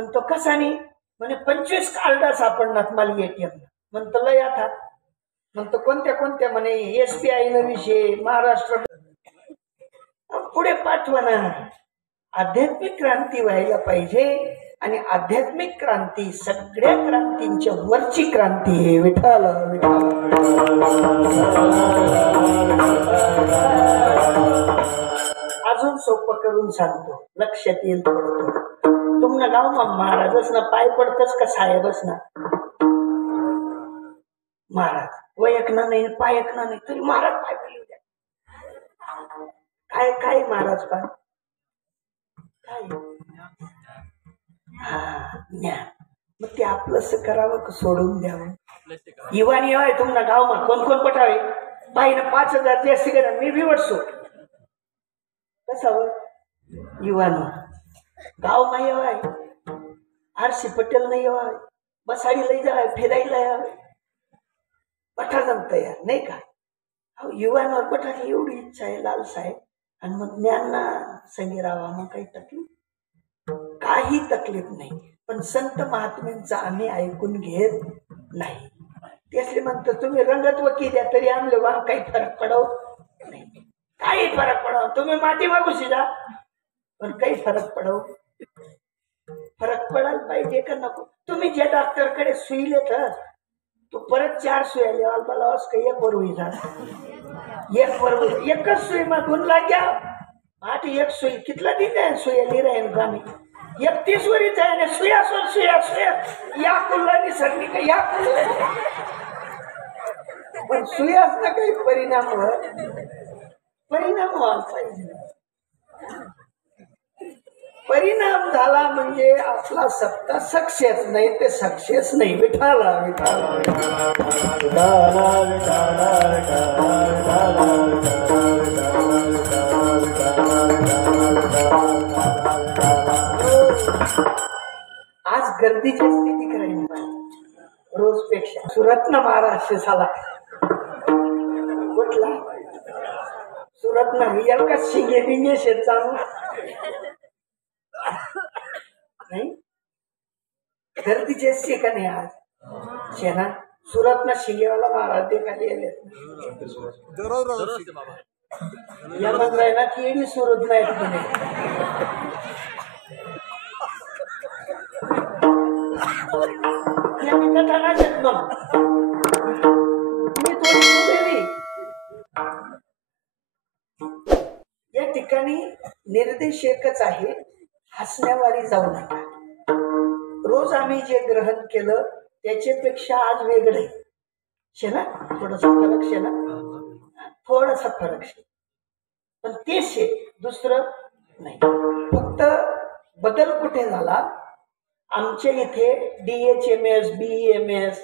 म्हणतो कसानी? म्हणे 25 कार्ड सापडणार मला ATM. म्हणतो लय आता. म्हणतो कोणत्या कोणत्या? म्हणे SBI न विषय, महाराष्ट्र. पुढे पाठवा ना. आध्यात्मिक क्रांती व्हायला पाहिजे आणि आध्यात्मिक क्रांती सगळ्या क्रांतींच्या वरची क्रांती आहे. विठ्ठल अजून सोपं करून सांगतो, लक्षात येईल थोडं. तुमना गाव मग महाराजच ना पाय पडतच का साहेबच ना? महाराज वयकना नाही पायकना नाही तरी महाराज पाय पडले द्या. काय काय महाराज पाय काय? ज्ञान. मग ते आपलंच करावं का सोडून द्यावं? इवान येवाय तुमना गाव मा कोण कोण पटावे बाईनं 5,000 जास्ती करा मी बी वटसो कसावं? इवान गाव मा येवाय RC पटेल नाही येवाय बसाडी लई जावाय फिरायला यावे पठा जमता यार नाही का? युवांवर पठाची एवढी इच्छा आहे, लालसा आहे आणि मग ज्ञानना संगी राहावा मग काही तकलीफ? काही तकलीफ नाही. पण संत महात्म्यांचा आम्ही ऐकून घेत नाही. त्यासले म्हणतो तुम्ही रंगत वकी द्या तरी आमले वा काही फरक पडव नाही. काही फरक पडव तुम्ही माती मागू शिदा पण काही फरक पडव. फरक पडायला पाहिजे का नको? तुम्ही ज्या डॉक्टरकडे सुई लेत तो परत 4 सुया लेवाल मला काही एक बरोबर झाला. एक बरोबर एकच सुई मागून लाग्या 8 एक सुई कितला दिन आहे सुया लिहिराय आम्ही 31 वरीच आहे सुया सोड सुया सुया या कुल्लानी सरली का या पण सुयाच ना काही परिणाम व्हायला पाहिजे. परिणाम झाला म्हणजे आपला सत्ता सक्सेस नाही ते सक्सेस नाही. विठाला विठाला आज गर्दीची स्थिती करायची रोजपेक्षा. सुरतनं महाराष्ट्र झाला कुठला सुरतनं याल का शिंगे बिंगे शेत चालू नाही. गर्दीची असते का नाही आज शेना? सुरतनं शिंगेवाला महाराज देखाली या ना की सुरत नाही तुम्ही या ठिकाणी निर्देश एकच आहे, हसण्यावारी जाऊ नका. रोज आम्ही जे ग्रहण केलं त्याच्यापेक्षा आज वेगळे शेना थोडासा फरक शेना थोडासा फरक शे पण ते शे दुसरं नाही. फक्त बदल कुठे झाला? आमच्या इथे DHMS BEMS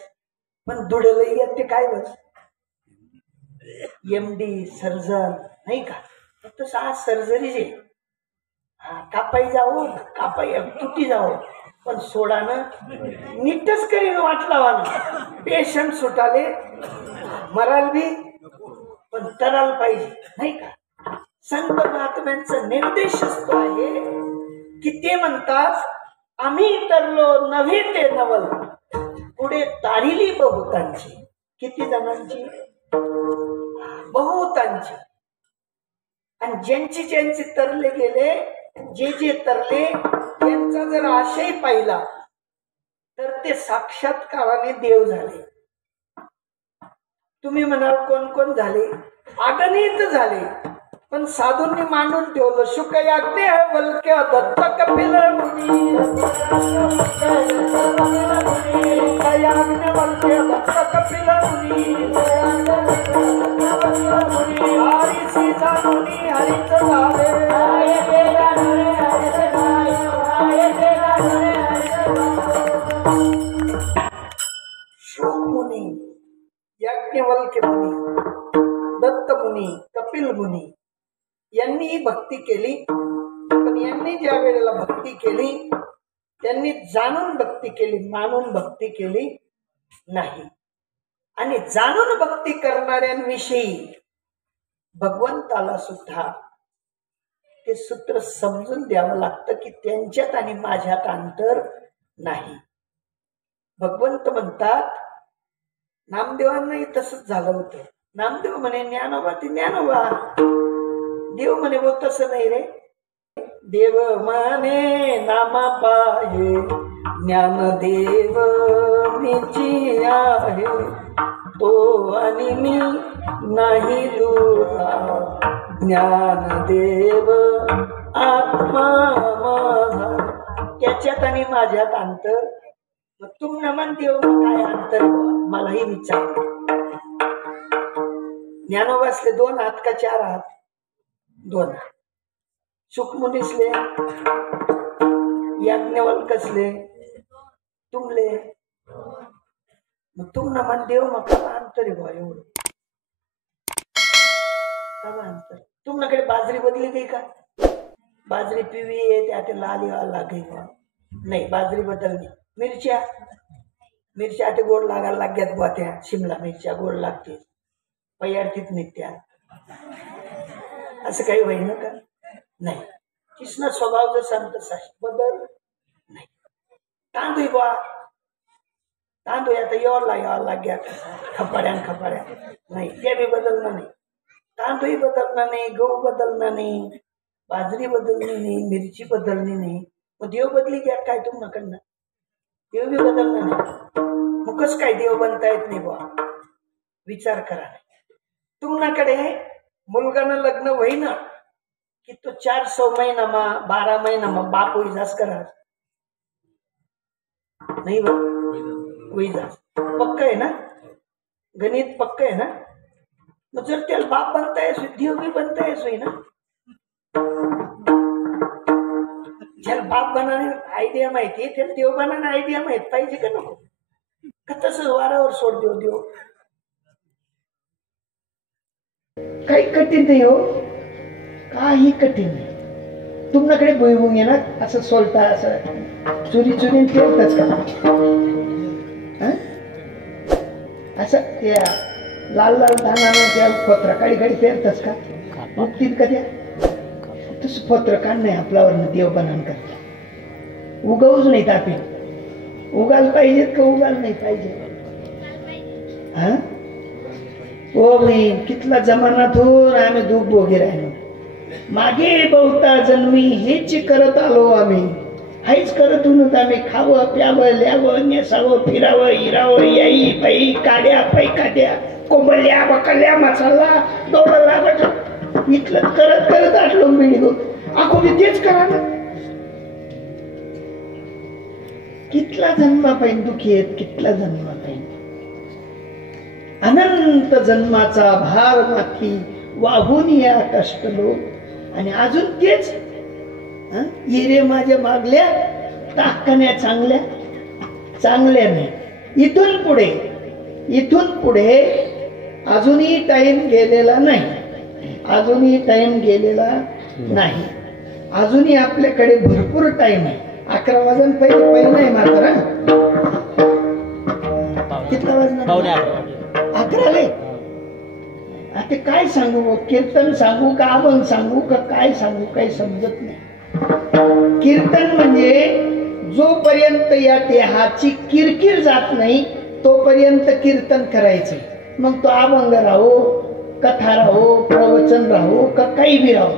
पण धुडलं येते काय बस MD सर्जन नाही का? फक्त 6 सर्जरी जे कापाई जाऊ कापाई तुटी जाऊ पण सोडानं नीटच करीन वाटला पेशंट सुटाले मराल बी पण तराल पाहिजे नाही का? संत महात्म्यांचा निर्देश असतो आहे की ते म्हणतात आम्ही तरलो नव्हे ते नवल पुढे तारिली बहुतांची. किती जणांची? बहुतांची. आणि ज्यांची ज्यांची तरले गेले जे जे तरले त्यांचा जर आशय पाहिला तर ते साक्षात्काराने देव झाले. तुम्ही म्हणाल कोण कोण झाले? अगणित झाले पण साधूंनी मांडून ठेवलं. शुकयाज्ञे वल्क्य दत्त कपिल मुनी वल्क्य दत्त कपिल मुनी हरिसी जाणूनी हरिच झाले शुक मुनी याज्ञवल्क्य मुनी दत्त मुनी कपिल मुनी यांनी भक्ती केली. पण यांनी ज्या वेळेला भक्ती केली त्यांनी जाणून भक्ती केली, मानून भक्ती केली नाही. आणि जाणून भक्ती करणाऱ्यांविषयी भगवंताला सुद्धा ते सूत्र समजून द्यावं लागतं की त्यांच्यात आणि माझ्यात अंतर नाही. भगवंत म्हणतात, नामदेवांनाही तसंच झालं होतं. नामदेव म्हणे ज्ञानोबा ते ज्ञानोबा, देव म्हणे वो तसं नाही रे. देव म्हणे नामा पाहे ज्ञानदेव मीची आहे, तो आणि मी नाही दूरा, ज्ञानदेव आत्मा माझा. त्याच्यात आणि माझ्यात अंतर. मग तुम नमन देव काय अंतर मलाही विचार. ज्ञानोबासले 2 हात का 4 हात? 2 हात. सुखमुनीसले, याज्ञवल्क्यसले, तुमले. मग तुम नमन देव मग का अंतर आहे बा एवढं? का अंतर? तुमच्याकडे बाजरी बदली गई का? बाजरी पिवी आहे त्या ते लाल यावं लागे नाही, बाजरी बदलली. मिरच्या मिरच्या ते गोड लागायला लाग्यात बुवा, त्या शिमला मिरच्या गोड लागते, पयाडतीत निघत्या. असं काही होईना का? नाही. कृष्ण स्वभाव जसा तसा बदल नाही. तांदूळ बुवा, तांदूळ आता यावं लाग्या खपाड्या नाही, ते बी बदलणार नाही. तांदूळही बदलणार नाही, गहू बदलणार नाही, बाजरी बदलली नाही, मिरची बदलली नाही. मग देव बदली घ्या काय तुमच्याकडनं? देव बी बदलणार नाही. मग कसं काय देव बनता येत नाही बुवा? विचार करा. तुमच्याकडे मुलगानं लग्न होईना की तो 400 महिनामा 12 महिनामा बाप होईजास करा नाही बा, होईजास पक्क आहे ना, गणित पक्क आहे ना. मग जर त्याला बाप बनता येस, देव बी बनता येस होई ना. ज्याला बाप बनाने आयडिया माहिती आहे त्याला देव बनाने आयडिया माहित पाहिजे का नको? का तसं वारावर सोड देव? काही कठीण नाही हो, काही कठीण नाही. तुमच्याकडे भुईमुंग आहे ना, असं सोलता, असं चुरी फिरतच का? असं त्या लाल धानानं त्या पत्र काळी फिरतच का? मुक्तीत का त्या? तसं पत्र काढ नाही आपल्यावर देव बनान करता. उगवूच नाही तापी. उगाल पाहिजेत का उगाल नाही पाहिजे? हा ओ मी कितला जमानात हो आम्ही दुःख भोगी राहिलो. मागे बहुता जन्मी हेच करत आलो आम्ही. हाच करत होत आम्ही. खावं प्यावं ल्यावं नेसावं फिरावं हिरावं याई बाई काड्या पैकाड्या कोंबल्या बकल्या मसाला डोळा बट इथलं करत आटलो मिळी गो. आखो मी तेच करा ना. कितला जन्मा पाहिजे दुखी आहेत, कितला जन्मा पाहिजे. अनंत जन्माचा भार माथी वाहून या कष्टलो आणि अजून तेच ये रे माझ्या मागल्या टाकण्या चांगल्या नाही. इथून पुढे अजूनही टाइम गेलेला नाही. अजूनही आपल्याकडे भरपूर टाइम आहे. 11 वाजून पहिले नाही मात्र. कितला वाजणार? 11 आता काय सांगू? कीर्तन सांगू का अभंग सांगू का काय सांगू? काही समजत नाही. कीर्तन म्हणजे जोपर्यंत या देहाची किरकिर जात नाही तोपर्यंत कीर्तन करायचं. मग तो अभंग राहो, कथा राहो, प्रवचन राहो का काही बी राहो.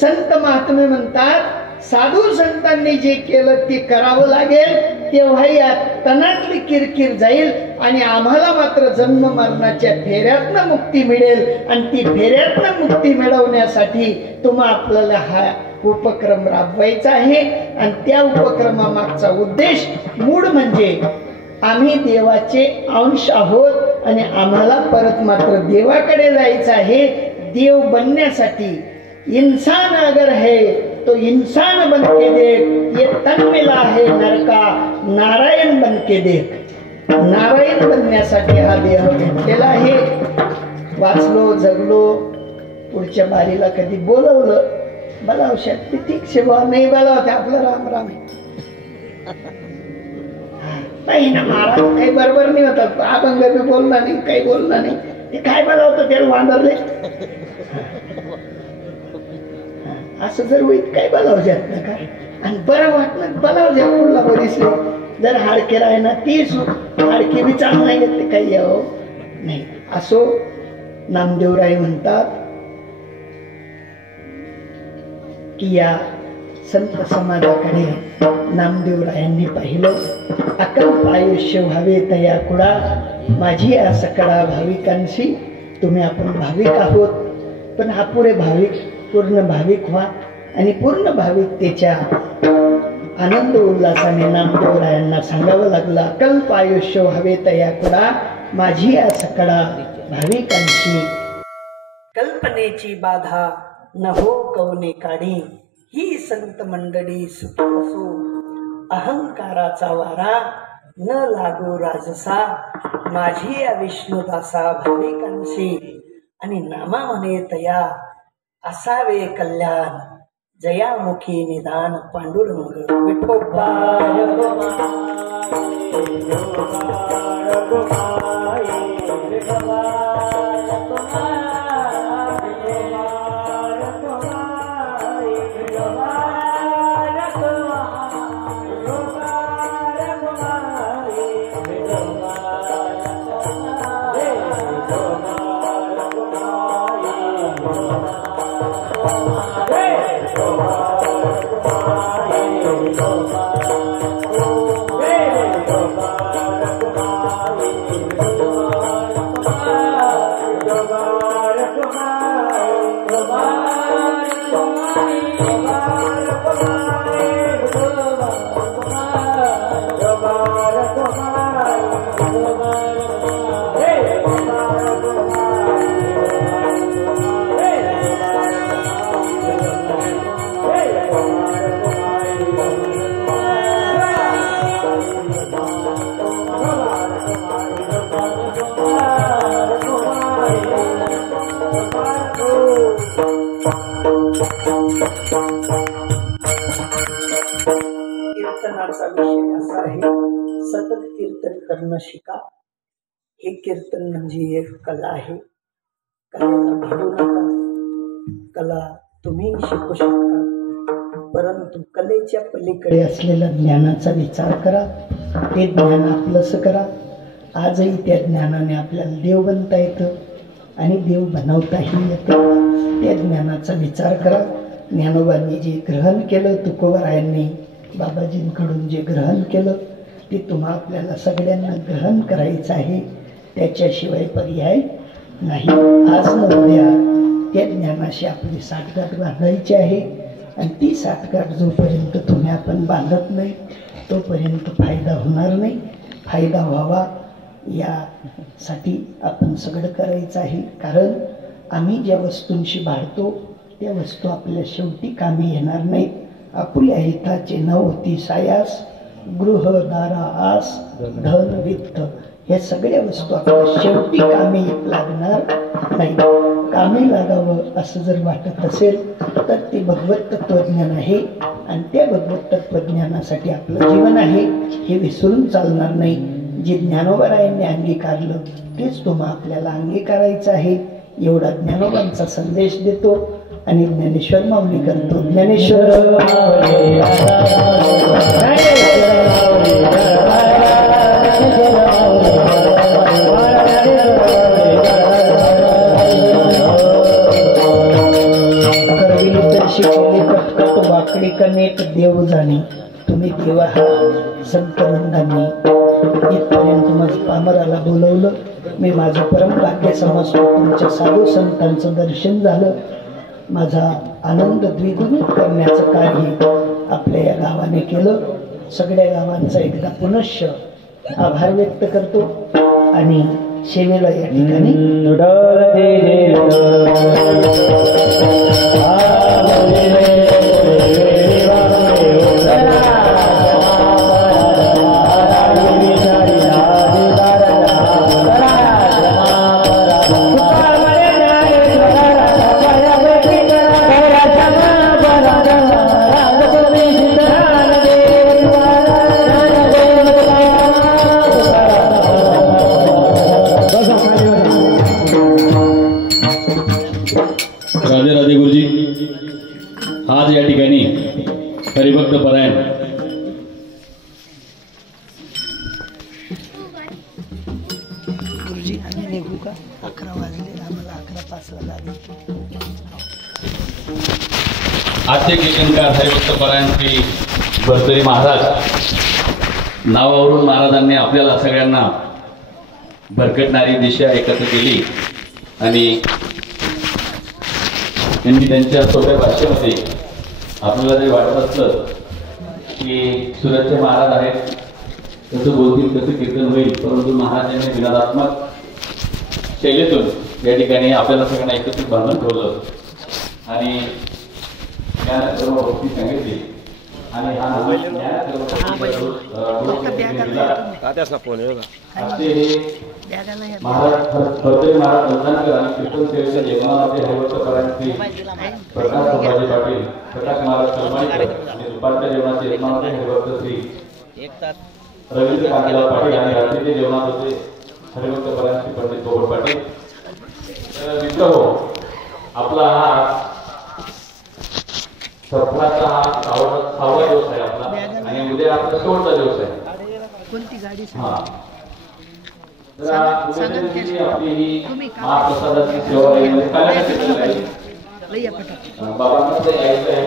संत महात्मे म्हणतात साधू संतांनी जे केलं ते करावं लागेल, तेव्हा या तनातली किरकिर जाईल आणि आम्हाला मात्र जन्म मरणाच्या फेऱ्यातनं मुक्ती मिळेल. आणि ती फेऱ्यातनं मुक्ती मिळवण्यासाठी आपल्याला हा उपक्रम राबवायचा आहे. आणि त्या उपक्रमामागचा उद्देश मूळ म्हणजे आम्ही देवाचे अंश आहोत आणि आम्हाला परत मात्र देवाकडे जायचं आहे. देव बनण्यासाठी इंसान अगर है तो इंसान बन के देख, ये तन मिला है नरका नारायण बन के देख. नारायण बनण्यासाठी हा देह घेतलेला आहे. वाचलो जगलो, पुढच्या बारीला कधी बोलवलं बोलाव शकते ठीक सेवा नाही बोलावते आपलं राम राम नाही ना. महाराज काही बरोबर नाही होतात. अभंग बी बोलणार नाही, काही बोलणार नाही. ते काय बोलावतं त्याला वांदरले. असं जर होईल काय बलाव जात ना का आणि बरं वाटलं बलाव द्या पुढला बरीसले जर हाडके राही ना ती हाडके बी चांगलं नाही घेतले काही यावं नाही. असो नामदेवराय म्हणतात की या संत समाजाकडे नामदेवरायांनी पाहिलं. अकल्प आयुष्य व्हावे तया कुडा माझी या सकळा भाविकांशी. तुम्ही आपण भाविक आहोत पण हा पुढे भाविक पूर्ण भाविक व्हा आणि पूर्ण भाविकतेच्या आनंद उल्हासाने नामदेवरायांना सांगावं लागलं. अकल्प आयुष्य व्हावे तया कुडा माझी या सकळा भाविकांशी. कल्पनेची बाधा न हो कवने काढी ही संत मंडळी सुखी असो. अहंकाराचा वारा न लागो राजसा माझी या विष्णुदासा भाविकांशी. आणि नामा म्हणे तया असावे कल्याण जयामुखी निदान पांडुरंग विठोबा. कीर्तनाचा विषय असा आहे सतत कीर्तन करणं शिका. हे कीर्तन म्हणजे एक कला आहे. कलेला भिडू नका. कला तुम्ही शिकू शकता परंतु कलेच्या पलीकडे असलेल्या ज्ञानाचा विचार करा. ते ज्ञान आपलंसं करा. आजही त्या ज्ञानाने आपल्याला देव बनता येतं आणि देव बनवताही येतं. त्या ज्ञानाचा विचार करा. ज्ञानोबांनी जे ग्रहण केलं तुकोबरायांनी बाबाजींकडून जे ग्रहण केलं ते तुम्हा आपल्याला सगळ्यांना ग्रहण करायचं आहे. त्याच्याशिवाय पर्याय नाही. आज न उद्या त्या ज्ञानाशी आपली साठगाठ बांधायची आहे आणि ती साठगाठ जोपर्यंत तुम्ही आपण बांधत नाही तोपर्यंत फायदा होणार नाही. फायदा व्हावा यासाठी आपण सगळं करायचं आहे. कारण आम्ही ज्या वस्तूंशी भांडतो त्या वस्तू आपल्या शेवटी कामी येणार नाहीत. आपुल्या हिताचे न होती सायास गृह दारा आस धन वित्त या सगळ्या वस्तू आपल्या शेवटी कामी लागणार नाही. कामी लागावं असं जर वाटत असेल तर ते भगवत तत्वज्ञान आहे आणि त्या भगवत तत्वज्ञानासाठी आपलं जीवन आहे हे विसरून चालणार नाही. जे ज्ञानोबरायांनी अंगीकारलं तेच तुम्हा आपल्याला अंगीकारायचं आहे. एवढा ज्ञानोबांचा संदेश देतो आणि ज्ञानेश्वर माऊली करतो. ज्ञानेश्वर वाकडी कनेक देव जाणे. तुम्ही देव आहात. संत नंदांनी इथपर्यंत माझं पामराला बोलवलं. मी माझं परम भाग्य समजतो. तुमच्या साधू संतांचं दर्शन झालं. माझा आनंद द्विगुणित करण्याचं कार्य आपल्या या गावाने केलं. सगळ्या गावांचा एकदा पुनश्च आभार व्यक्त करतो आणि सेवेला या ठिकाणी का? 11 वाजले, आम्हाला 11:05 लागले. आजचे कीर्तनकार हरिभक्त परायण श्री भरतरी महाराज नावावरून महाराजांनी आपल्याला सगळ्यांना भरकटणारी दिशा एकत्र केली आणि त्यांनी त्यांच्या सोप्या भाषेमध्ये आपल्याला जे वाटत असतं की सुरतचे महाराज आहेत, कसं बोलतील कसं कीर्तन होईल, परंतु महाराजांनी विनोदात्मक शैलीतून या ठिकाणी आपल्याला सगळ्यांना एकत्रित बांधून ठेवलं आणि ज्ञानकर्म भक्ती सांगितली आणि हा महाराज भरतरी महाराज नंदनकर आणि कीर्तन सेवेच्या जीवनामध्ये हरिभक्त परायण श्री प्रकाश संभाजी पाटील, प्रकाश महाराज कलमाणीकर आणि दुपारच्या जेवणाचे यजमानाचे हरिभक्त श्री रवींद्र कांतीलाल पाटील आणि रात्रीचे जेवणात होते हरिभक्त परायण श्री पंडित गोपाळ पाटील. मित्र हो, आपला हा सफराचा हा 6वा दिवस आहे आपला आणि उद्या आपला 16चा दिवस आहे. कोणती गाडी? आपली ही महाप्रसादाची सेवा बाबांना यायचं आहे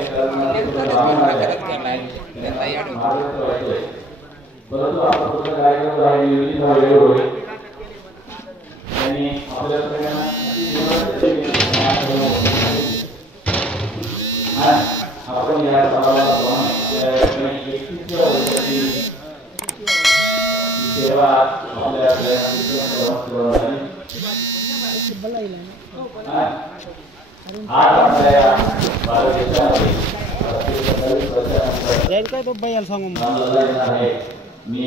परंतु आपण पुढचा कार्यक्रम आहे नियोजित वेळ होईल आणि आपल्या सगळ्यांना आपण या सेवा आपल्या भारत देशामध्ये मी